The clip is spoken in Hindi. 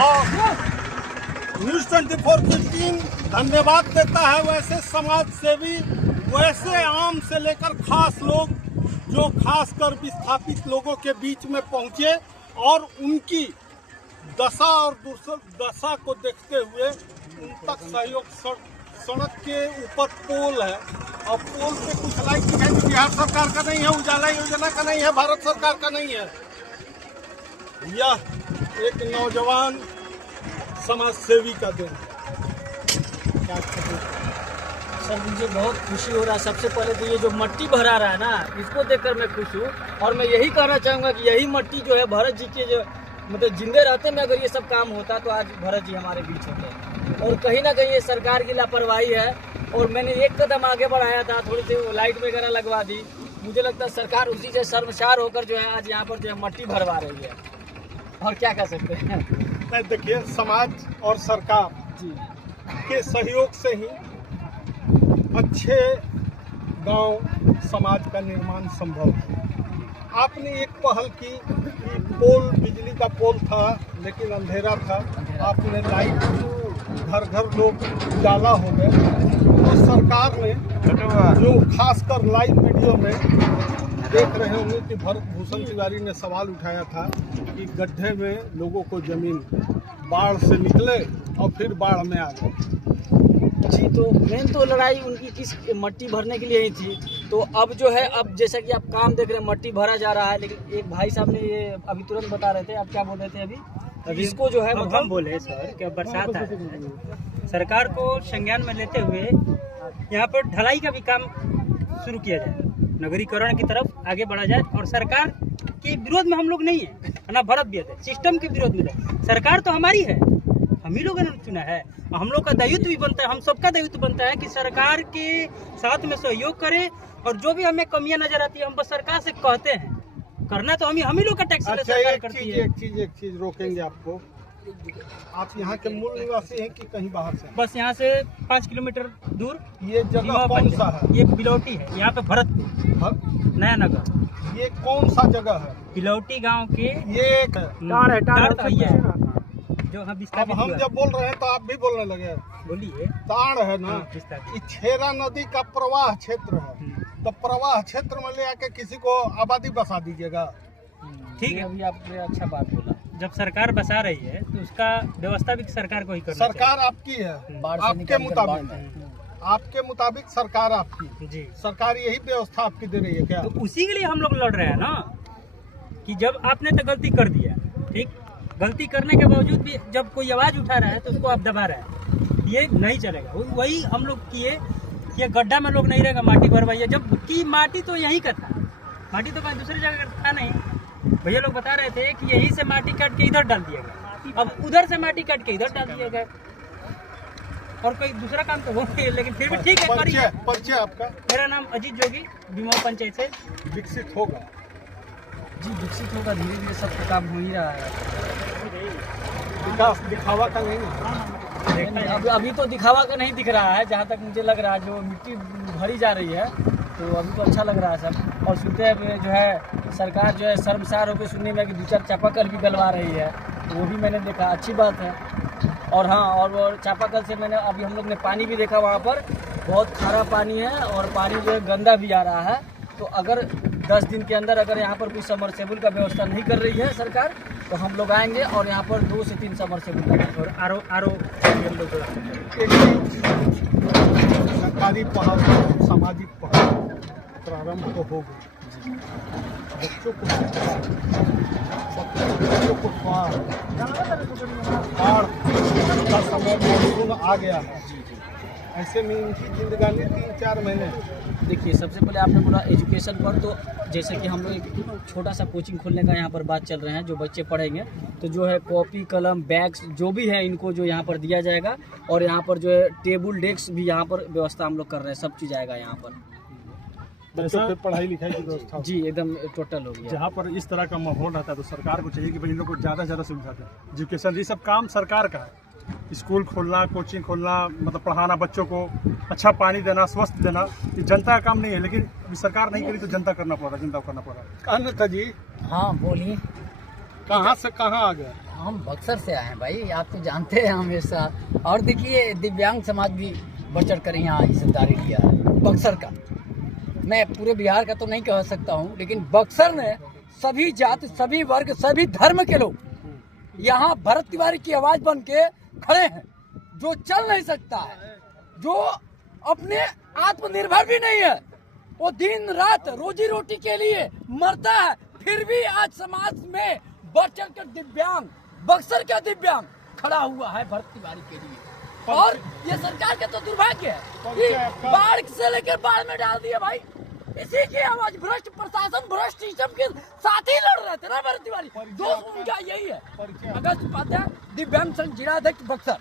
और न्यूज़ 24 की टीम धन्यवाद देता है वैसे समाज सेवी, वैसे आम से लेकर खास लोग जो खासकर विस्थापित लोगों के बीच में पहुंचे और उनकी दशा और दुर्दशा को देखते हुए उन तक सहयोग। सड़क के ऊपर पोल है और पोल पे कुछ लाइट दिखाई बिहार सरकार का नहीं है, उजाला योजना का नहीं है, भारत सरकार का नहीं है। यह एक नौजवान समाज सेवी का दिन। क्या सर मुझे बहुत खुशी हो रहा है। सबसे पहले तो ये जो मिट्टी भरा रहा है ना, इसको देखकर मैं खुश हूँ। और मैं यही कहना चाहूँगा कि यही मिट्टी जो है भरत जी के जो मतलब जिंदे रहते में अगर ये सब काम होता तो आज भरत जी हमारे बीच होते। और कहीं ना कहीं ये सरकार की लापरवाही है। और मैंने एक कदम आगे बढ़ाया था, थोड़ी सी लाइट वगैरह लगवा दी। मुझे लगता है सरकार उसी से शर्मसार होकर जो है आज यहाँ पर जो है मिट्टी भरवा रही है। और क्या कर सकते हैं। नहीं, देखिए समाज और सरकार जी के सहयोग से ही अच्छे गांव समाज का निर्माण संभव है। आपने एक पहल की कि पोल, बिजली का पोल था लेकिन अंधेरा था, आपने लाइट, घर घर लोग उजाला हो गए। तो सरकार ने जो खासकर लाइव वीडियो में देख रहे होंगे कि भरत भूषण तिवारी ने सवाल उठाया था कि गड्ढे में लोगों को जमीन बाढ़ से निकले और फिर बाढ़ में आ गए। जी, तो मेन तो लड़ाई उनकी किस मिट्टी भरने के लिए ही थी। तो अब जो है, अब जैसा कि आप काम देख रहे हैं मिट्टी भरा जा रहा है। लेकिन एक भाई साहब ने ये अभी तुरंत बता रहे थे, आप क्या बोल रहे थे अभी इसको जो है हम बोले सर कि बरसात है, सरकार को संज्ञान में लेते हुए यहाँ पर ढलाई का भी काम शुरू किया जाए, नगरीकरण की तरफ आगे बढ़ा जाए। और सरकार के विरोध में हम लोग नहीं है ना, भरत भी है, सिस्टम के विरोध में है। सरकार तो हमारी है, हम ही लोगों ने चुना है। हम लोग का दायित्व भी बनता है, हम सबका दायित्व बनता है कि सरकार के साथ में सहयोग करें। और जो भी हमें कमियां नजर आती है हम बस सरकार से कहते हैं, करना तो हम ही लोग का टैक्स सरकार करती है। एक चीज रोकेंगे आपको। आप यहाँ के मूल निवासी हैं कि कहीं बाहर से? बस यहाँ से 5 किलोमीटर दूर ये जगह कौन सा है? ये बिलौटी है, यहाँ पे भरतपुर नया नगर। ये कौन सा जगह है? बिलौटी गांव के ये टाड़ जो अब हम जब बोल रहे हैं तो आप भी बोलने लगे। बोलिए। ताड़ है ना, ये छेरा नदी का प्रवाह क्षेत्र है। तो प्रवाह क्षेत्र में ले आके किसी को आबादी बसा दीजिएगा। ठीक है, अभी आपने अच्छा बात बोला। जब सरकार बसा रही है तो उसका व्यवस्था भी सरकार को ही करना सरकार आपकी है, आपके मुताबिक। आपके मुताबिक सरकार आपकी जी, सरकार यही व्यवस्था आपकी दे रही है क्या? तो उसी के लिए हम लोग लड़ रहे हैं ना कि जब आपने तो गलती कर दिया, ठीक, गलती करने के बावजूद भी जब कोई आवाज उठा रहा है तो उसको आप दबा रहे हैं, ये नहीं चलेगा। वही हम लोग किए कि गड्ढा में लोग नहीं रहेगा, माटी भरवाइए। जब की माटी तो यहीं का था, माटी तो कहीं दूसरी जगह का था नहीं। भैया लोग बता रहे थे कि यहीं से माटी काट के इधर डाल दिया गया, अब उधर से माटी काट के इधर डाल दिया गया। और कोई दूसरा काम तो हो नहीं, लेकिन फिर भी ठीक है। परिचय आपका? मेरा नाम अजीत जोगी, बिमो पंचायत से। विकसित होगा जी, विकसित होगा, धीरे धीरे सबका काम हो ही रहा है। विकास दिखावा का नहीं है। अभी तो दिखावा का नहीं दिख रहा है, जहाँ तक मुझे लग रहा है। जो मिट्टी भरी जा रही है तो अभी तो अच्छा लग रहा है सब। और सुनते हैं जो है सरकार जो है शर्मसार होकर सुनने में कि 2-4 चापाकल भी गलवा रही है, तो वो भी मैंने देखा, अच्छी बात है। और हाँ, और वो चापाकल से मैंने अभी हम लोग ने पानी भी देखा, वहाँ पर बहुत खारा पानी है और पानी जो है गंदा भी आ रहा है। तो अगर 10 दिन के अंदर अगर यहाँ पर कोई समरसेबुल का व्यवस्था नहीं कर रही है सरकार, तो हम लोग आएंगे और यहाँ पर 2 से 3 समरसेबुल और आरो सरकारी पहल, सामाजिक पहल प्रारंभ तो हो गई। बच्चों को बाढ़ का समय मानसून आ गया है, ऐसे में इनकी जिंदगानी 3-4 महीने। देखिए, सबसे पहले आपने बोला एजुकेशन पर, तो जैसे कि हम लोग एक छोटा सा कोचिंग खोलने का यहाँ पर बात चल रहे हैं। जो बच्चे पढ़ेंगे तो जो है कॉपी, कलम, बैग्स जो भी है इनको जो यहाँ पर दिया जाएगा। और यहाँ पर जो है टेबल, डेस्क भी यहाँ पर व्यवस्था हम लोग कर रहे हैं, सब चीज़ आएगा यहाँ पर। बच्चों पे पढ़ाई लिखाई की व्यवस्था जी एकदम टोटल हो गया। जहाँ पर इस तरह का माहौल रहता है तो सरकार को चाहिए कि भाई इन लोग को ज़्यादा से ज़्यादा सुविधा दें। एजुकेशन, ये सब काम सरकार का है। स्कूल खोलना, कोचिंग खोलना, मतलब पढ़ाना, बच्चों को अच्छा पानी देना, स्वस्थ देना, ये जनता का काम नहीं है। लेकिन सरकार नहीं करी तो जनता करना पड़ रहा है, जनता को करना पड़ रहा है। अनंत जी, हाँ बोलिए। कहाँ से कहाँ आ गए? हम बक्सर से आए हैं भाई, आप तो जानते हैं हमेशा। और देखिए दिव्यांग समाज भी बढ़ चढ़ कर यहाँ हिस्सेदारी लिया है बक्सर का। मैं पूरे बिहार का तो नहीं कह सकता हूँ, लेकिन बक्सर ने सभी जाति, सभी वर्ग, सभी धर्म के लोग यहाँ भरत तिवारी की आवाज बन के खड़े हैं। जो चल नहीं सकता है, जो अपने आत्मनिर्भर भी नहीं है, वो दिन रात रोजी रोटी के लिए मरता है, फिर भी आज समाज में बढ़ चढ़ कर दिव्यांग, बक्सर का दिव्यांग खड़ा हुआ है भरत तिवारी के लिए। और ये सरकार का तो दुर्भाग्य है कि बाढ़ से लेकर बाढ़ में डाल दिया भाई। इसी की आवाज भ्रष्ट प्रशासन, भ्रष्ट सिस्टम के साथ ही लड़ रहे थे ना भरत तिवारी। दोस्त उनका यही है। अगस्त उपाध्याय, दिव्यांग संघ जिलाध्यक्ष बक्सर।